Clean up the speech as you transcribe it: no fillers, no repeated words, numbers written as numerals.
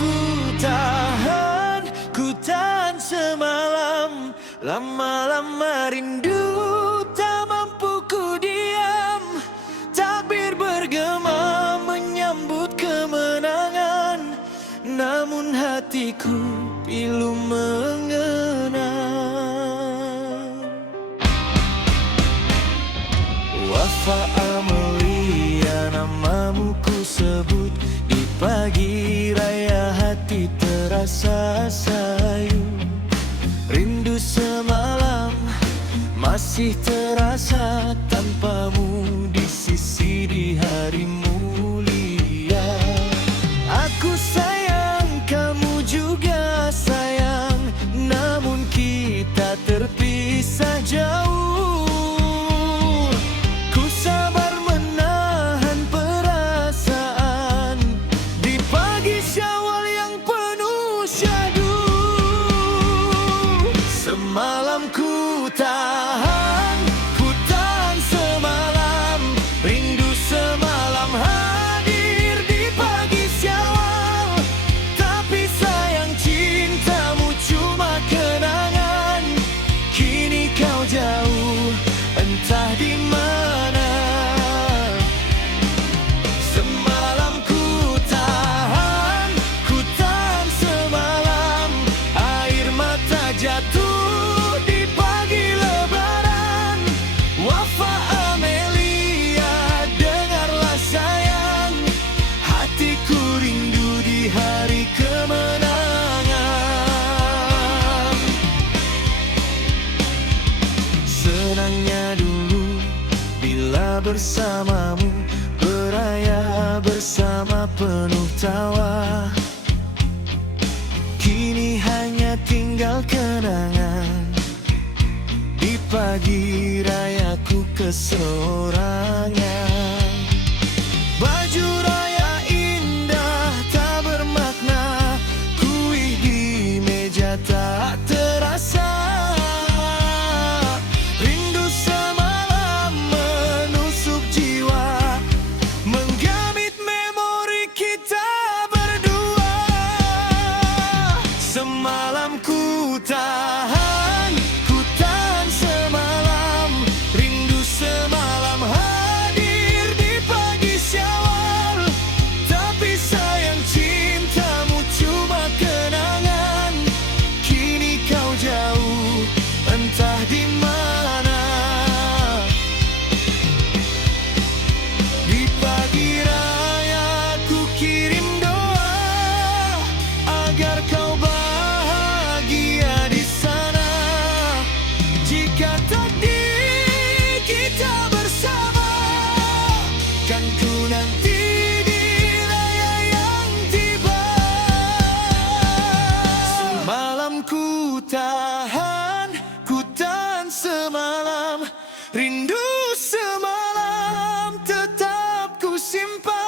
ku tahan semalam. Lama-lama rindu tak mampu ku diam. Takbir bergema menyambut kemenangan, namun hatiku pilu mengenang. Wafa Amelia, namamu ku sebut. Di pagi raya hati terasa sayu. Rindu semalam masih terasa tanpamu di sisi di hari mulia. Aku sayang, kamu juga sayang, namun kita terpisah jauh. Ku sabar menahan perasaan di pagi Syawal yang penuh syahdu. Semalam ku tahan semalam. Rindu semalam hadir di pagi Syawal. Tapi sayang cintamu cuma kenangan. Kini kau jauh, entah di mana. Semalam ku tahan semalam. Air mata jatuh di pagi lebaran. Wafa Amelia, dengarlah sayang, hatiku rindu di hari kemenangan. Senangnya dulu bila bersamamu, beraya bersama penuh tawa. Kini hanya tinggal kenangan. Di pagi rayaku kesorangan. Baju raya indah tak bermakna, kuih di meja tak terasa. Rindu semalam menusuk jiwa, menggamit memori kita berdua. Semalam ku tahan semalam. Rindu semalam hadir di pagi Syawal. Tapi sayang cintamu cuma kenangan. Kini kau jauh, entah di mana. Di pagi raya ku kirim doa agar kau bahagia di sana. Jika takdir kita bersama, kan ku nanti di raya yang tiba. Semalam ku tahan semalam. Rindu semalam tetap ku simpan.